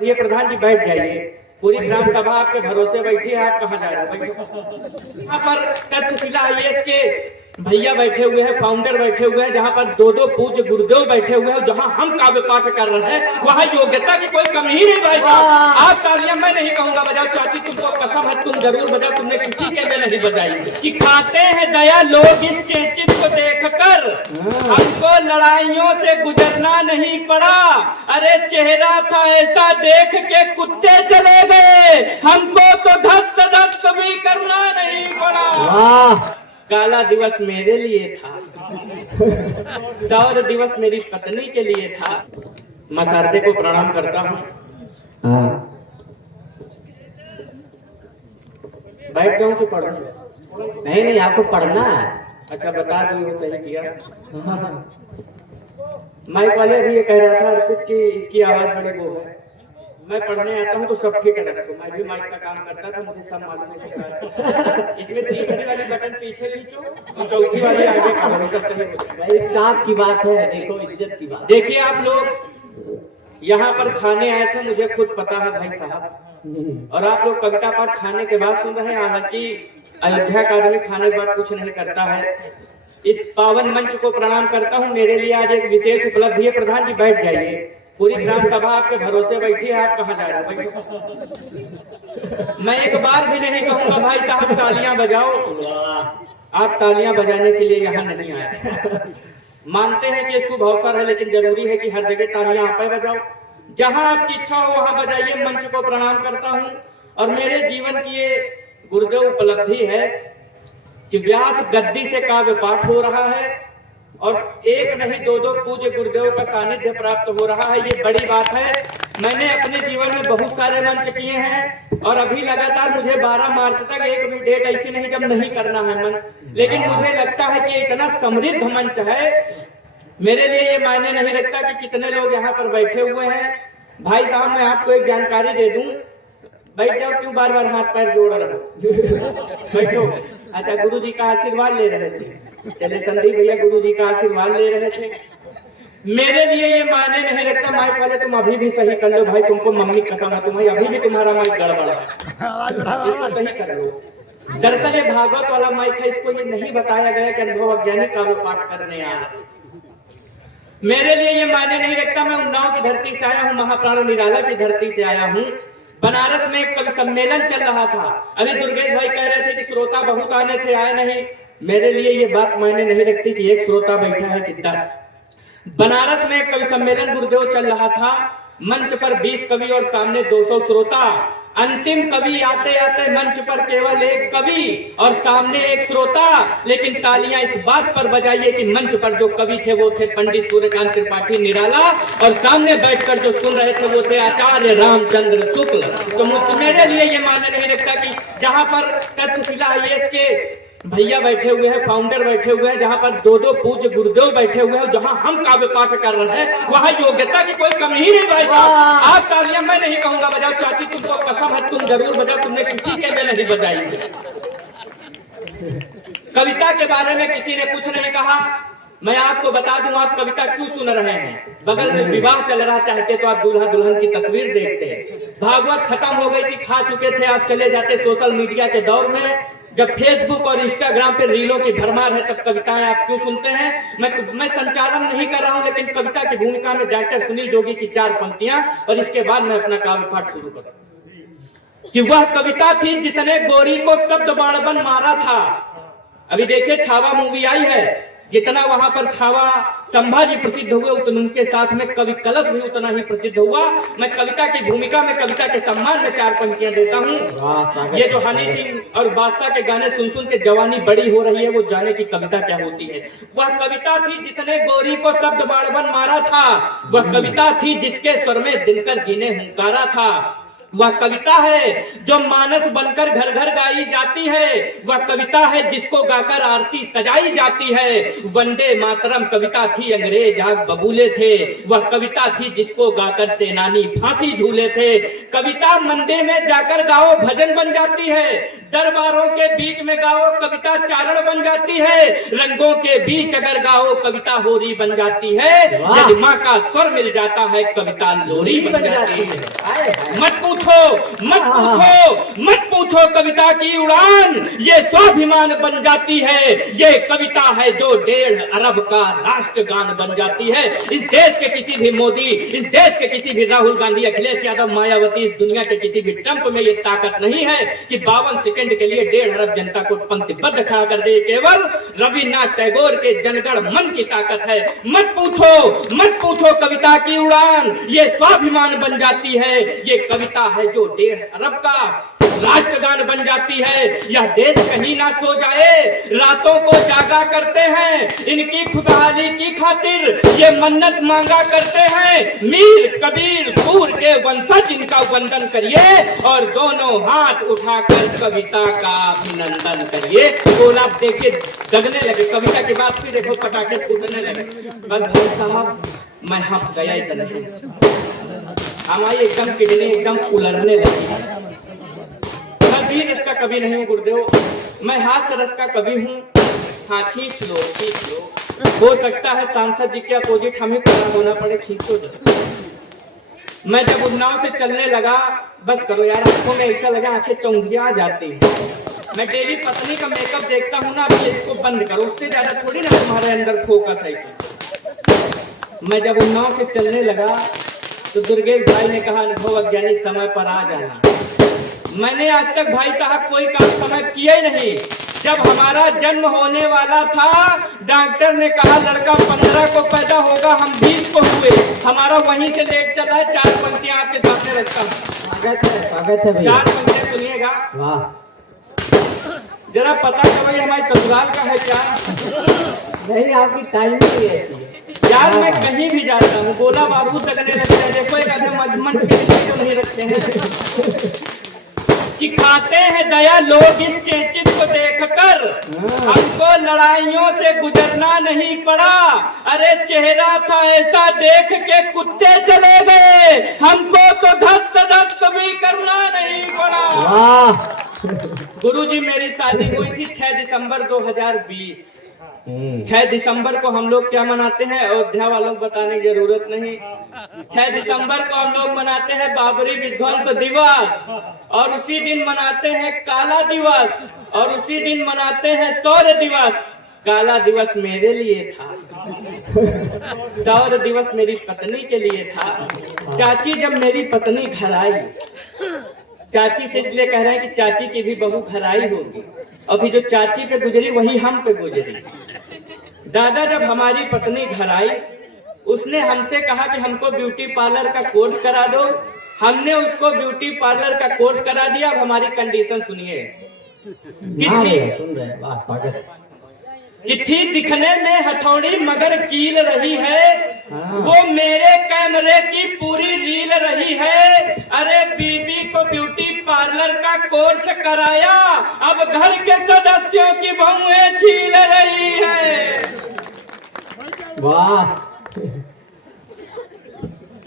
ये प्रधान जी बैठ जाइए। पूरी ग्राम सभा आपके भरोसे बैठी है, आप कहाँ जा रहे हैं? यहाँ पर तक्षशिला आईएएस के भैया बैठे हुए हैं, फाउंडर बैठे हुए हैं, जहाँ पर दो पूज्य गुरुदेव बैठे हुए हैं। जहाँ हम काव्य पाठ कर रहे हैं वहाँ योग्यता की कोई कमी ही नहीं भाई साहब। आप तालियां मैं नहीं कहूंगा बजाओ, चाची तुमको कसम है तुम जरूर बजाओ, तुमने किसी के लिए नहीं बजाई। कि खाते हैं दया लोग इस चेचित को देखकर, हमको लड़ाइयों से गुजरना नहीं पड़ा। अरे चेहरा था ऐसा देख के कुत्ते चले गए, हमको तो धक धक भी करना नहीं पड़ा। काला दिवस मेरे लिए था, सौर दिवस मेरी पत्नी के लिए था। मैं शारदे को प्रणाम करता हूँ। बैठ जाऊं कि पढ़ूं? नहीं आपको पढ़ना है। अच्छा बता दो, सही किया। माइक वाले भी ये कह रहा था अर्पित की इसकी आवाज बड़े वो है। मैं पढ़ने आता हूँ तो सब ठीक है, मैं भी माइक का काम करता था, मुझे सब मालूम है। इसमें तीसरी वाली बटन पीछे खींचो और चौथी वाली आगे करो, सब सही हो जाएगा। स्टाफ की बात है, देखो इज्जत की बात। देखिए आप लोग यहाँ पर खाने आए थे, मुझे खुद पता है भाई साहब, और आप लोग कविता पाठ खाने के बाद सुन रहे हैं। हालांकि अयोध्या का आदमी खाने के बाद कुछ नहीं करता है। इस पावन मंच को प्रणाम करता हूँ। मेरे लिए आज एक विशेष उपलब्धि है। प्रधान जी बैठ जाइए। पूरी ग्राम सभा आपके भरोसे बैठी है, आप कहाँ जा रहे हैं? मैं एक बार भी नहीं कहूंगा भाई साहब तालियां बजाओ। आप तालियां बजाने के लिए यहाँ नहीं आए। मानते हैं कि शुभ अवसर है, लेकिन जरूरी है कि हर जगह तालियां आप बजाओ। जहां आपकी इच्छा हो वहां बजाइए। मंच को प्रणाम करता हूँ। और मेरे जीवन की ये गुरुदेव उपलब्धि है कि व्यास गद्दी से काव्य पाठ हो रहा है और एक नहीं दो पूज्य गुरुदेव का सानिध्य प्राप्त हो रहा है। ये बड़ी बात है। मैंने अपने जीवन में बहुत सारे मंच किए हैं और अभी लगातार मुझे 12 मार्च तक एक भी डेट ऐसी नहीं जब नहीं करना है मंच, लेकिन मुझे लगता है कि इतना समृद्ध मंच है। मेरे लिए ये मायने नहीं रखता कि कितने लोग यहाँ पर बैठे हुए हैं। भाई साहब मैं आपको एक जानकारी दे दूं। बैठ जाओ, क्यों बार बार हाथ पैर जोड़ रहे हो? बैठो। अच्छा गुरु जी का आशीर्वाद ले रहे थे? चले संदीप भैया गुरु जी का आशीर्वाद ले रहे थे। मेरे लिए ये मायने नहीं रखता। माइक वाले तुम अभी भी सही कर लो भाई, तुमको मम्मी कसम है तुम्हें अभी भी तुम्हारा माइक गड़बड़ है, इसको सही कर लो। दरअसल ये भागवत वाला माइक है, इसको ये नहीं बताया गया कि अनुभव अज्ञानी काव्य पाठ करने आ रहे। मेरे लिए ये मायने नहीं रखता। मैं उन्नाव की धरती से आया हूँ, महाप्राण निराला की धरती से आया हूँ। बनारस में एक कवि सम्मेलन चल रहा था। अभी दुर्गेश भाई कह रहे थे कि श्रोता बहुत आने थे, आए नहीं। मेरे लिए ये बात मायने नहीं रखती कि एक श्रोता बैठा है कि 10। बनारस में एक कवि सम्मेलन गुरुदेव चल रहा था। मंच पर 20 कवि और सामने 200 श्रोता। अंतिम कवि आते आते मंच पर केवल एक कवि और सामने एक श्रोता। लेकिन तालियां इस बात पर बजाइए कि मंच पर जो कवि थे वो थे पंडित सूर्यकांत त्रिपाठी निराला और सामने बैठकर जो सुन रहे थे वो थे आचार्य रामचंद्र शुक्ल। तो मेरे लिए ये मानने नहीं रखता कि जहां पर तक्षशिला आईएएस के भैया बैठे हुए हैं, फाउंडर बैठे हुए हैं, जहां पर दो पूज्य गुरुदेव बैठे हुए हैं, जहां हम काव्य पाठ कर रहे हैं वहां योग्यता की कोई कमी ही नहीं भाई साहब। आप तालियां मैं नहीं कहूंगा बजाओ, चाची तुमको कसम है तुम जरूर बजाओ, तुमने किसी के लिए नहीं बजाई। कविता के बारे में किसी ने कुछ नहीं कहा। मैं आपको बता दूं आप कविता क्यों सुन रहे हैं। बगल में विवाह चल रहा, चाहते तो आप दूल्हा दुल्हन की तस्वीर देखते। भागवत खत्म हो गई थी, खा चुके थे, आप चले जाते सोशल मीडिया के दौर में। जब फेसबुक और इंस्टाग्राम पे रीलों की भरमार है तब कविताएं आप क्यों सुनते हैं। मैं संचालन नहीं कर रहा हूं, लेकिन कविता की भूमिका में डॉक्टर सुनील जोगी की 4 पंक्तियां और इसके बाद मैं अपना काव्य पाठ शुरू करूं। कि वह कविता थी जिसने गोरी को शब्द बाणबन मारा था। अभी देखिए छावा मूवी आई है, जितना वहां पर छावा संभाजी प्रसिद्ध हुए उतना उनके साथ में कवि कलश भी उतना ही प्रसिद्ध हुआ। मैं कविता की भूमिका में कविता के सम्मान में 4 पंक्तियां देता हूँ। ये जो हनी सिंह और बादशाह के गाने सुन सुन के जवानी बड़ी हो रही है, वो जाने की कविता क्या होती है। वह कविता थी जिसने गोरी को शब्द बाणबन मारा था। वह कविता थी जिसके स्वर में दिनकर जी ने हुंकारा था। वह कविता है जो मानस बनकर घर घर गाई जाती है। वह कविता है जिसको गाकर आरती सजाई जाती है। वंदे मातरम कविता थी, अंग्रेज आग बबूले थे। वह कविता थी जिसको गाकर सेनानी फांसी झूले थे। कविता मंदिर में जाकर गाओ भजन बन जाती है। दरबारों के बीच में गाओ कविता चारण बन जाती है। रंगों के बीच अगर गाओ कविता होरी बन जाती है। यदि माँ का स्वर मिल जाता है कविता लोरी बन जाती है। मत पूछो कविता की उड़ान, ये स्वाभिमान बन जाती है। ये कविता है जो 1.5 अरब का राष्ट्रगान बन जाती है। इस देश के किसी भी मोदी, इस देश के किसी भी राहुल गांधी, अखिलेश यादव, मायावती, इस दुनिया के किसी भी ट्रंप में ये ताकत नहीं है कि 52 सेकंड के लिए 1.5 अरब जनता को पंक्तिबद्ध खड़ा कर दे। केवल रविन्द्रनाथ टैगोर के जनगण मन की ताकत है। मत पूछो कविता की उड़ान, ये स्वाभिमान बन जाती है। ये कविता है जो 1.5 अरब का राष्ट्रगान बन जाती है। यह देश कहीं ना सो जाए, रातों को जागा करते हैं। इनकी खुशहाली की खातिर ये मन्नत मांगा करते हैं। मीर कबीर सूर के वंशज इनका वंदन करिए और दोनों हाथ उठाकर कविता का अभिनंदन करिए। बोल आप देखिए जगने लगे, कविता के बाद फिर देखो पटाखे फूटने लगे। बस भाई साहब मैं हंस गया इतना ही, हमारी एकदम किडनी एकदम उलरने लगी। मैं भी रस का कवि नहीं हूँ गुरुदेव, मैं हास्य रस का कवि हूँ। हाँ खींच लो। हो सकता है सांसद जी के अपोजिट हमें खड़ा होना पड़े, खींचो जो। मैं जब उन्नाव से चलने लगा, बस करो यार, आंखों में ऐसा लगा आंखें चौंधिया जाती। मैं डेली पत्नी का मेकअप देखता हूँ ना, अभी इसको बंद करो, उससे ज्यादा थोड़ी ना तुम्हारे अंदर फोकस है। मैं जब उन्नाव से चलने लगा तो दुर्गेश भाई ने कहा अनुभव अज्ञानी समय पर आ जाना। मैंने आज तक भाई साहब कोई काम समय किया ही नहीं। जब हमारा जन्म होने वाला था, डॉक्टर ने कहा लड़का 15 को पैदा होगा, हम 20 को हुए। हमारा वहीं से लेट चला है। 4 पंक्तियां आपके सामने रखता हूँ। स्वागत है भैया। 4 पंक्तियां सुनिएगा। जरा पता करो हमारी ससुराल का है क्या? नहीं, आपकी टाइम ही है यार। मैं कहीं भी जाता हूँ गोला बारूद लगने लगता है। देखो एक आधे मंच पे तो नहीं रखते हैं कि खाते हैं दया लोग इस चेचित को देखकर। हमको लड़ाइयों से गुजरना नहीं पड़ा। अरे चेहरा था ऐसा देख के कुत्ते चले गए। हमको तो धस्त भी करना नहीं पड़ा। गुरुजी मेरी शादी हुई थी 6 दिसंबर 2020। 6 दिसंबर को हम लोग क्या मनाते हैं, अयोध्या वालों को बताने की जरूरत नहीं। 6 दिसंबर को हम लोग मनाते हैं बाबरी विध्वंस दिवस, और उसी दिन मनाते हैं काला दिवस, और उसी दिन मनाते हैं शौर्य दिवस। काला दिवस मेरे लिए था, शौर्य दिवस मेरी पत्नी के लिए था। चाची जब मेरी पत्नी घर आई, चाची से इसलिए कह रहे हैं कि चाची की भी बहू घर आई होगी, अभी जो चाची पे गुजरी वही हम पे गुजरी। दादा जब हमारी पत्नी घर आई, उसने हमसे कहा कि हमको ब्यूटी पार्लर का कोर्स करा दो। हमने उसको ब्यूटी पार्लर का कोर्स करा दिया। अब हमारी कंडीशन सुनिए। किथी दिखने में हथौड़ी मगर कील रही है, वो मेरे कैमरे की पूरी रील रही है। अरे बीबी को ब्यूटी पार्लर का कोर्स कराया, अब घर के सदस्यों की बहुएं छील रही है। वाह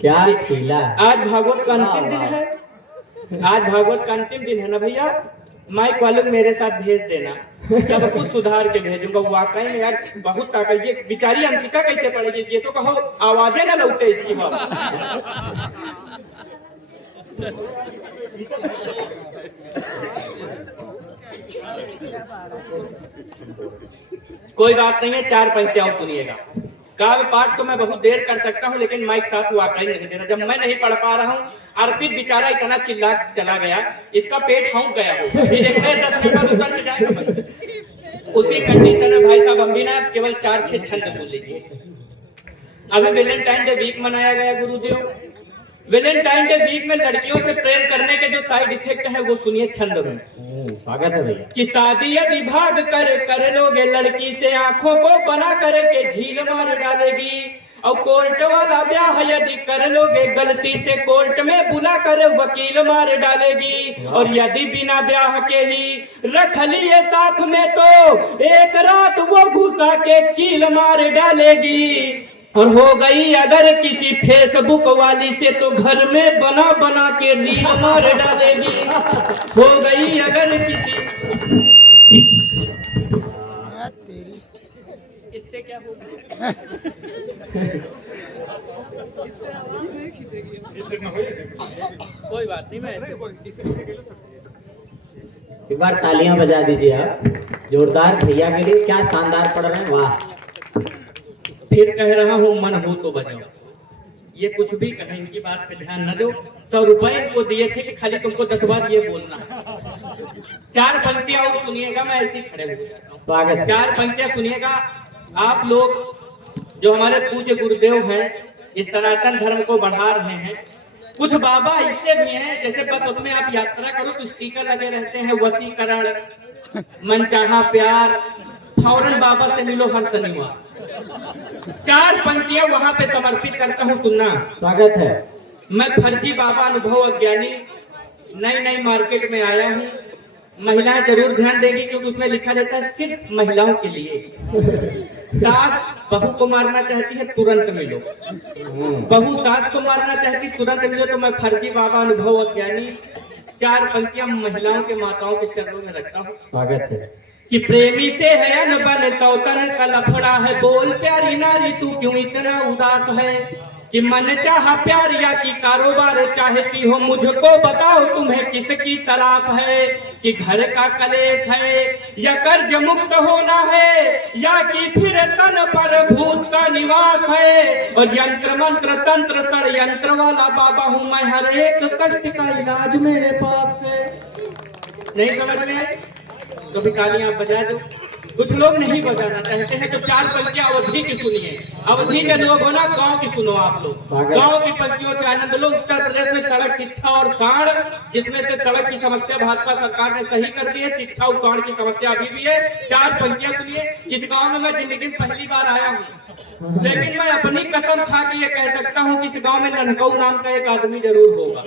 क्या छीला। आज भागवत का अंतिम दिन है। आज भागवत का अंतिम दिन है ना भैया। माइक वालों मेरे साथ भेज देना, सब कुछ सुधार के भेजूंगा। वाकई में यार बहुत ताकत। ये बेचारी अंशिका कैसे पड़ेगी? ये तो कहो आवाजें ना लौटे इसकी। कोई बात नहीं है, 4 पंक्तियां और सुनिएगा। काव्य पाठ तो मैं बहुत देर कर सकता हूँ, लेकिन माइक साथ वाकई नहीं देना। जब मैं नहीं पढ़ पा रहा हूँ, अर्पित बेचारा इतना चिल्ला चला गया, इसका पेट हाँक गया हो। अभी देखते हैं 10 मिनट बाद उतर के जाएगा। उसी कंडीशन में भाई साहब हम भी ना केवल 4-6 छंद सुन लीजिए। अभी वैलेंटाइन डे वीक मनाया गया गुरुदेव। वैलेंटाइन डे वीक में लड़कियों से प्रेम करने के जो साइड इफेक्ट है वो सुनिए छंद में। स्वागत है भैया। कि शादी यदि भाग कर लोगे, लड़की से आंखों को बना करके झील मार डालेगी। और कोर्ट वाला ब्याह यदि कर लोगे गलती से कोर्ट में बुला कर वकील मार डालेगी, और यदि बिना ब्याह के ही रख लिए साथ में तो एक रात वो घुसा के कील मार डालेगी। और हो गई अगर किसी फेसबुक वाली से तो घर में बना बना के रील मार डालेगी। हो गई अगर किसी, इससे क्या होगा? कोई बात नहीं, मैं ऐसे एक बार तालियां बजा दीजिए आप जोरदार भैया के लिए, क्या शानदार पढ़ रहे हैं, वाह। फिर कह रहा हूँ मन हो तो बजाओ। ये कुछ भी कहें, इनकी बात पे ध्यान न दो। 100 रुपए इनको दिए थे कि खाली तुमको 10 बार ये बोलना। 4 पंक्तियां और सुनिएगा, मैं ऐसे ही खड़े हो जाता हूँ। स्वागत। 4 पंक्तियां सुनिएगा। आप लोग जो हमारे पूज्य गुरुदेव हैं, इस सनातन धर्म को बढ़ा रहे हैं। कुछ बाबा ऐसे भी हैं, जैसे बस उसमें आप यात्रा करो तो स्टिकर लगे रहते हैं, वसीकरण, मनचाहा प्यार, फौरन बाबा से मिलो हर शनिवार। 4 पंक्तियां वहां पे समर्पित करता हूँ, सुनना। स्वागत है। मैं फर्जी बाबा अनुभव अज्ञानी नई मार्केट में आया हूँ। महिलाएं जरूर ध्यान देगी क्योंकि उसमें लिखा रहता है सिर्फ महिलाओं के लिए। सास बहू को मारना चाहती है, तुरंत मिलो। बहू सास को मारना चाहती, तुरंत मिलो। तो मैं फर्जी बाबा अनुभव अज्ञानी 4 पंक्तियां महिलाओं के माताओं के चरणों में रखता हूँ। स्वागत है। कि प्रेमी से है अनबन सौतन का लफड़ा है, बोल प्यारी नारी तू क्यों इतना उदास है। कि मन चाहा प्यार या कि कारोबार चाहती हो, मुझको बताओ तुम्हें किसकी तलाश है। कि घर का कलेश है या कर्ज मुक्त होना है, या कि फिर तन पर भूत का निवास है। और यंत्र मंत्र तंत्र षड्यंत्र वाला बाबा हूँ मैं, हर एक कष्ट का इलाज मेरे पास है। नहीं समझ में आई तो भी तालियां बजा दो। कुछ लोग नहीं बजाना चाहते हैं तो 4 पंक्तियां अवधि की सुनिए। अवधि के लोग हो ना, गांव की सुनो आप लोग। गांव की पंक्तियों से आनंद लो। उत्तर प्रदेश में सड़क, शिक्षा और साढ़, जिसमें से सड़क की समस्या भाजपा सरकार ने सही कर दी है, शिक्षा और साढ़ की समस्या अभी भी है। 4 पंक्तियां सुनिए। इस गाँव में मैं जिंदगी में पहली बार आया हूँ, लेकिन मैं अपनी कसम खा के ये कह सकता हूँ कि इस गाँव में ननकऊ नाम का एक आदमी जरूर होगा।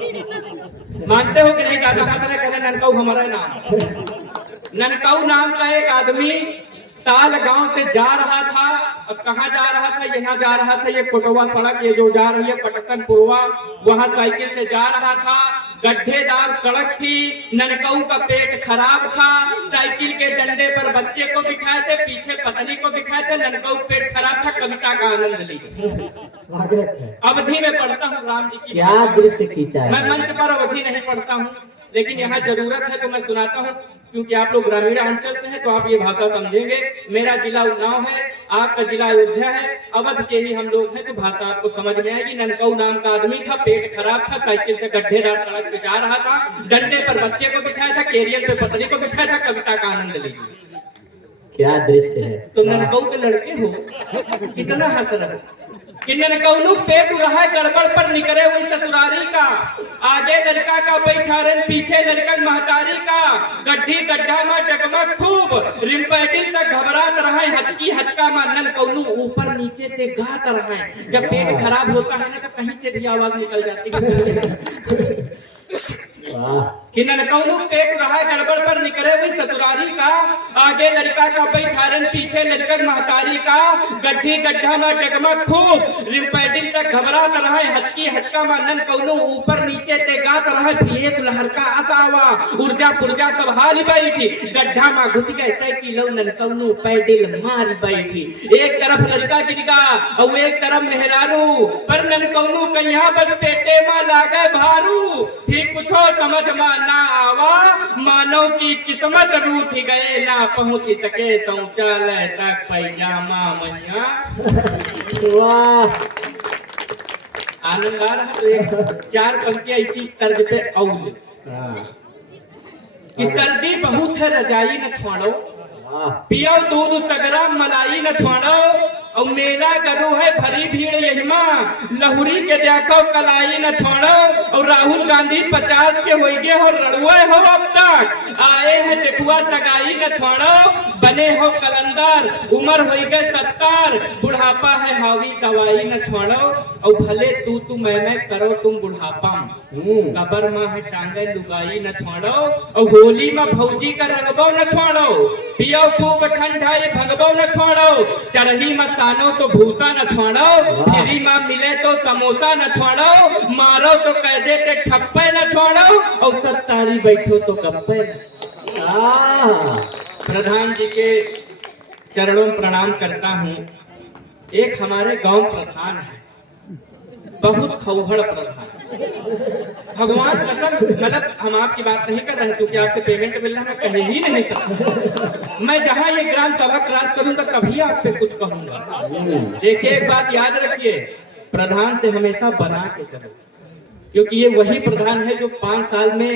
मानते हो कि नहीं? दादा मसले करें ननकऊ हमारा नाम। ननकऊ नाम का एक आदमी ताल गांव से जा रहा था। अब कहाँ जा रहा था? यहाँ जा रहा था। ये कोटवा सड़क, ये जो जा रही है पटसन पुरवा, वहाँ साइकिल से जा रहा था। गड्ढेदार सड़क थी, ननकऊ का पेट खराब था। साइकिल के डंडे पर बच्चे को बिठाए थे, पीछे पत्नी को बिठाए थे। ननकऊ पेट खराब था। कविता का आनंद लीजिए। अवधि में पढ़ता हूँ राम जी की। क्या दृश्य खींचा है। मैं मंच पर अवधि नहीं पढ़ता हूँ, लेकिन यहाँ जरूरत है तो मैं सुनाता हूँ, क्योंकि आप लोग ग्रामीण अंचल से हैं तो आप ये भाषा समझेंगे। मेरा जिला उन्नाव है, आपका जिला अयोध्या है, अवध के ही हम लोग हैं तो भाषा आपको समझ में आएगी। ननकऊ नाम का आदमी था, पेट खराब था, साइकिल से गड्ढेदार सड़क पे जा रहा था। डंडे पर बच्चे को बिठाया था, कैरियर पे पत्नी को बिठाया था। कविता का आनंद लीजिए। क्या दृश्य है। तुम ननकऊ के लड़के हो, कितना हंस रहे। कि ननकऊ पेट रहा गड़बड़ पर निकले हुई ससुरारी का, आगे लड़का का बैठा रन, पीछे लड़का महतारी का। गड्ढी गड्ढा में डगमग खूब, रिम्पैडिल तक घबरात रहे, हचकी हचका में ननकऊ ऊपर नीचे से गात रहे। जब पेट खराब होता है ना तो कहीं से भी आवाज निकल जाती है। कि ननकऊ पेट रहा गड़बड़ पर निकले हुई ससुरारी का, आगे लड़का का बैठारन, पीछे लड़का महतारी का। गड्ढी गड्ढा में डगमग खूब, रिम्पैडिल तक घबरात रहे, हचकी हचका में ननकऊ ऊपर नीचे ते गात रहे। भी एक लहर का असावा, ऊर्जा पुर्जा सब हाल बैठी। गड्ढा में घुस गए साइकिल ननकऊ पैडिल मार बैठी। एक तरफ लड़का गिरगा और एक तरफ मेहरारू, पर ननकऊ कहीं बस पेटे में लागे भारू। ठीक कुछ समझ में ना आवा, मानव की किस्मत रूठ गए, ना पहुंच सके शौचालय तक पैजामा मैया। वाह, आनंद आ रहा। तो एक 4 पंक्तियां इसी तर्ज पे औल। कि सर्दी बहुत है रजाई न छोड़ो, पियो दूध सगरा मलाई न छोड़ो। और मेला गरु है भरी भीड़ यही माँ, लहुरी के देखो कलाई न छोड़ो, और राहुल गांधी 50 के हो गए हो रड़ुए हो अब तक, आए हैं देखुआ सगाई न छोड़ो, बने हो कलंदर, उम्र हो गए 70, बुढ़ापा है हावी दवाई न छोड़ो, और भले तू मैं करो तुम बुढ़ापा, कबर माँ है टांगे लुगाई न छोड़ो, और होली में भौजी का रंगबो न छोड़ो, पियो खूब ठंडाई भगबो न छोड़ो, चरही में सानो तो भूसा न छोड़ो, फ्री में मिले तो समोसा न छोड़ो, मारो तो कह देते ठप्पे न छोड़ो, और सत्तारी बैठो तो गप्पे न। प्रधान जी के चरणों में प्रणाम करता हूँ। एक हमारे गांव प्रधान है, बहुत खौहड़ प्रधान, भगवान कसम, मतलब हम आपकी बात नहीं कर रहे क्योंकि आपसे पेमेंट मिल रहा है, मैं कह ही नहीं सकता। मैं जहां ये ग्राम सभा क्रॉस करूंगा तभी आप पे कुछ कहूंगा। देखिए एक बात याद रखिए, प्रधान से हमेशा बना के चलो, क्योंकि ये वही प्रधान है जो 5 साल में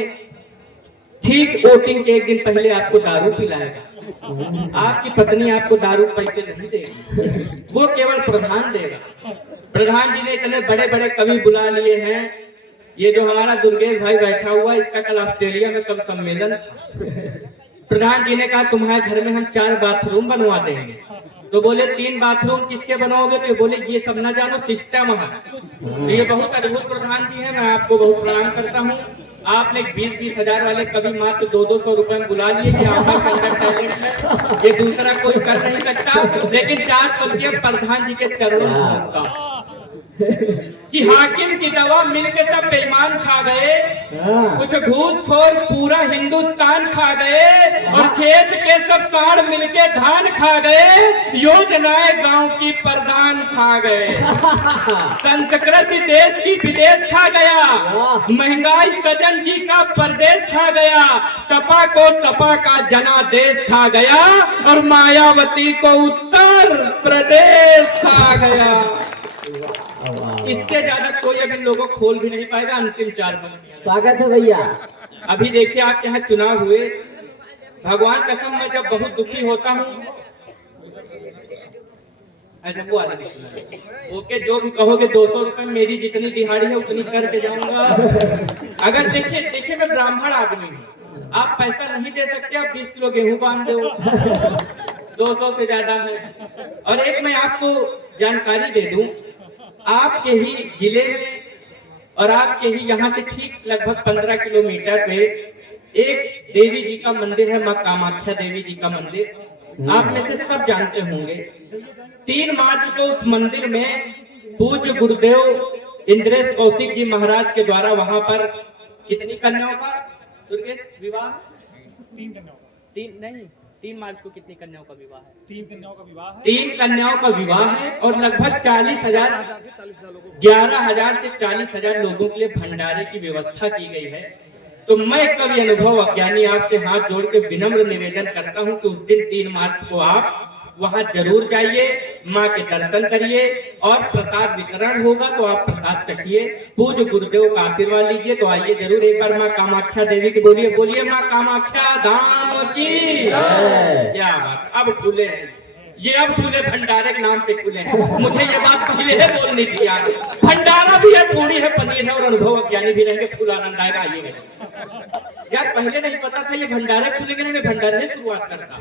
ठीक वोटिंग के एक दिन पहले आपको दारू पिलाएगा। आपकी पत्नी आपको दारू पैसे नहीं देगी, वो केवल प्रधान देगा। प्रधान जी ने इतने बड़े बड़े कवि बुला लिए हैं। ये जो हमारा दुर्गेश भाई बैठा हुआ, इसका कल ऑस्ट्रेलिया में कब सम्मेलन था। प्रधान जी ने कहा तुम्हारे घर में हम 4 बाथरूम बनवा देंगे, तो बोले 3 बाथरूम किसके बनाओगे, तो बोले ये सब ना जानो सिस्टम है। ये बहुत अद्भुत प्रधान जी है, मैं आपको बहुत प्रणाम करता हूँ। आपने 20-20 हजार वाले कभी मात्र 200-200 रुपए में बुला लिए, ये आपका टैलेंट है, ये दूसरा कोई कर नहीं सकता। लेकिन 4 पंक्तियां प्रधान जी के चरणों में कि हाकिम की दवा मिलके सब बेईमान खा गए, कुछ घूसखोर पूरा हिंदुस्तान खा गए, और खेत के सब साड़ मिलके धान खा गए, योजनाएं गांव की प्रधान खा गए, संस्कृति देश की विदेश खा गया, महंगाई सजन जी का परदेश खा गया, सपा को सपा का जनादेश खा गया, और मायावती को उत्तर प्रदेश खा गया। इससे ज्यादा कोई अभी लोगों खोल भी नहीं पाएगा। अंतिम 4 पंक्तियां। स्वागत है भैया। अभी देखिए आपके यहाँ चुनाव हुए, भगवान कसम मैं जब बहुत दुखी होता हूँ, वो वाला नहीं सुना। ओके, जो भी कहोगे 200 रुपए मेरी जितनी दिहाड़ी है उतनी करके जाऊंगा। अगर देखिए मैं ब्राह्मण आदमी हूँ, आप पैसा नहीं दे सकते, आप 20 किलो गेहूं बांध दो, 200 से ज्यादा है। और एक मैं आपको जानकारी दे दूं, आपके ही जिले में और आपके ही यहाँ से ठीक लगभग 15 किलोमीटर पे एक देवी जी का मंदिर है, माँ कामाख्या देवी जी का मंदिर। आप में से सब जानते होंगे। 3 मार्च को उस मंदिर में पूज्य गुरुदेव इंद्रेश कौशिक जी महाराज के द्वारा वहां पर कितनी कन्याओं का दुर्गेश विवाह? 3 कन्याओं का। 3 मार्च को कितनी कन्याओं का विवाह है? 3 कन्याओं का विवाह है। 3 कन्याओं का विवाह है, और लगभग 11,000 से 40,000 लोगों के लिए भंडारे की व्यवस्था की गई है। तो मैं कवि अनुभव अज्ञानी आपसे हाथ जोड़ के विनम्र निवेदन करता हूं कि उस दिन 3 मार्च को आप वहां जरूर जाइए, माँ के दर्शन करिए, और प्रसाद वितरण होगा तो आप प्रसाद चखिए, पूज्य गुरुदेव का आशीर्वाद लीजिए। तो आइए जरूर एक बार माँ कामाख्या देवी की बोलिए माँ कामाख्या धाम की। क्या बात, अब खुले हैं ये, अब खुले भंडारे के नाम पे खुले हैं। मुझे ये बात पहले है बोलनी थी यार, भंडारा भी है, पूरी है, पनीर है, और अनुभव ज्ञानी भी रहेंगे, फुल आनंद आएगा। आइएगा यार, पहले नहीं पता था ये भंडारे खुलेंगे, मैं भंडारे से शुरुआत करता।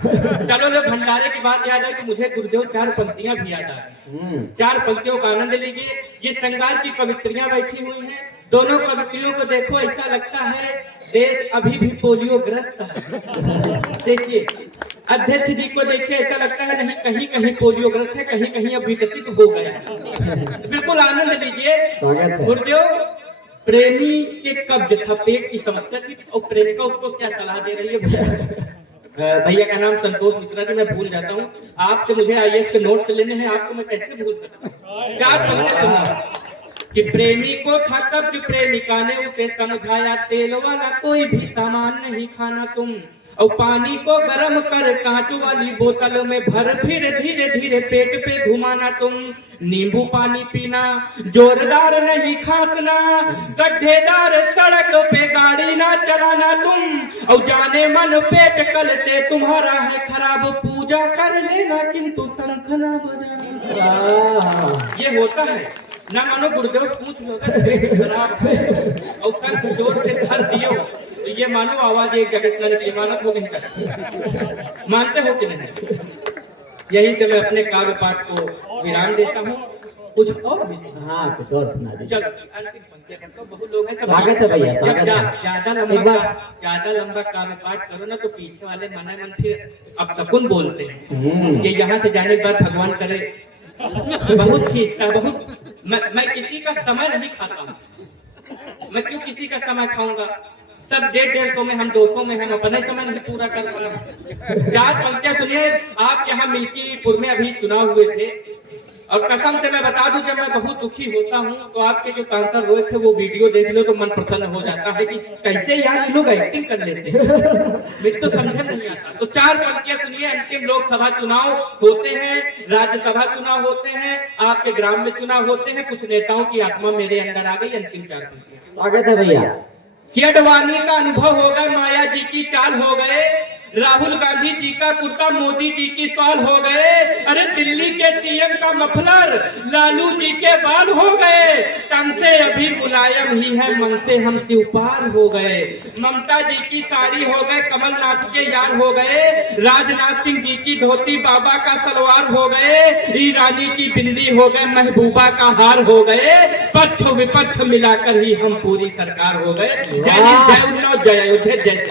चलो जब भंडारे की बात याद आई तो मुझे गुरुदेव 4 पंक्तियां भी याद आ गई। 4 पंक्तियों का आनंद लीजिए। ये श्रृंगार की कवित्रियां बैठी हुई हैं, दोनों कवित्रियों को देखो, ऐसा लगता है देश अभी भी पोलियो ग्रस्त है। देखिए अध्यक्ष जी को देखिए, ऐसा लगता है नहीं कहीं कहीं पोलियो ग्रस्त है, कहीं कहीं अब विकसित हो गया। बिल्कुल आनंद लीजिए। गुरुदेव प्रेमी के कब्ज था, पेट की समस्या थी, और प्रेमिका उसको क्या सलाह दे रही है भैया? भैया का नाम संतोष मिश्रा जी, मैं भूल जाता हूँ। आपसे मुझे IAS के नोट्स लेने हैं, आपको मैं कैसे भूल सकता हूँ? 4 पंक्तियां सुना कि प्रेमी को था कब्ज, प्रेमिका ने उसे समझाया, तेल वाला कोई भी सामान नहीं खाना तुम, और पानी को गर्म कर कांच वाली बोतल में भर, फिर धीरे धीरे पेट पे घुमाना तुम। नींबू पानी पीना, जोरदार नहीं खांसना, गड्ढेदार सड़क पे गाड़ी ना चलाना तुम। और जाने मन पेट कल से तुम्हारा है खराब, पूजा कर लेना किंतु शंख ना बजाना। ये होता है ना, मानो गुरुदेव पूछ लो पेट खराब है और शंख जोर से धर दियो तो ये मानो आवाज एक जगह से निकली, मानो वो नहीं करता। मानते हो कि नहीं? यही से मैं अपने काव्य पाठ को विराम देता हूँ। कुछ और भी? हाँ, कुछ और सुना दीजिए। चलो अंतिम पंक्ति है, तो बहुत लोग हैं। स्वागत है भैया, स्वागत है। ज्यादा लंबा काव्य पाठ करो ना तो पीछे वाले मन मन फिर अब शकुन बोलते हैं कि यहाँ से जाने के बाद भगवान करे। बहुत खींचता, बहुत मैं किसी का समय नहीं खाता हूँ। मैं क्यों किसी का समय खाऊंगा? सब 150 में, हम 200 में, हम अपने समय नहीं पूरा कर पाए। 4 पंक्तियां सुनिए। आप यहाँ मिल्कीपुर में अभी चुनाव हुए थे और कसम से मैं बता दूं, जब मैं बहुत दुखी होता हूँ तो आपके जो सांसद रोए थे वो वीडियो देख लो तो मन प्रसन्न हो जाता है कि कैसे यार ये लोग एक्टिंग कर लेते हैं। मुझे तो समझ नहीं आता। तो 4 पंक्तियां सुनिए। अंतिम लोकसभा चुनाव होते हैं, राज्यसभा चुनाव होते हैं, आपके ग्राम में चुनाव होते हैं। कुछ नेताओं की आत्मा मेरे अंदर आ गई। अंतिम 4 पंक्तियां। स्वागत है भैया। कि अडवाणी का अनुभव हो गए, माया जी की चाल हो गए, राहुल गांधी जी का कुर्ता मोदी जी की सवाल हो गए, अरे दिल्ली के सीएम का मफलर लालू जी के बाल हो गए, तन से अभी मुलायम ही है, मन से हम शिवपाल हो गए, ममता जी की साड़ी हो गए, कमलनाथ के यार हो गए, राजनाथ सिंह जी की धोती बाबा का सलवार हो गए, ईरानी की बिंदी हो गए, महबूबा का हार हो गए, पक्ष विपक्ष मिलाकर ही हम पूरी सरकार हो गए। जय हिंद, जय उन्नाव, जय अयोध्या, जय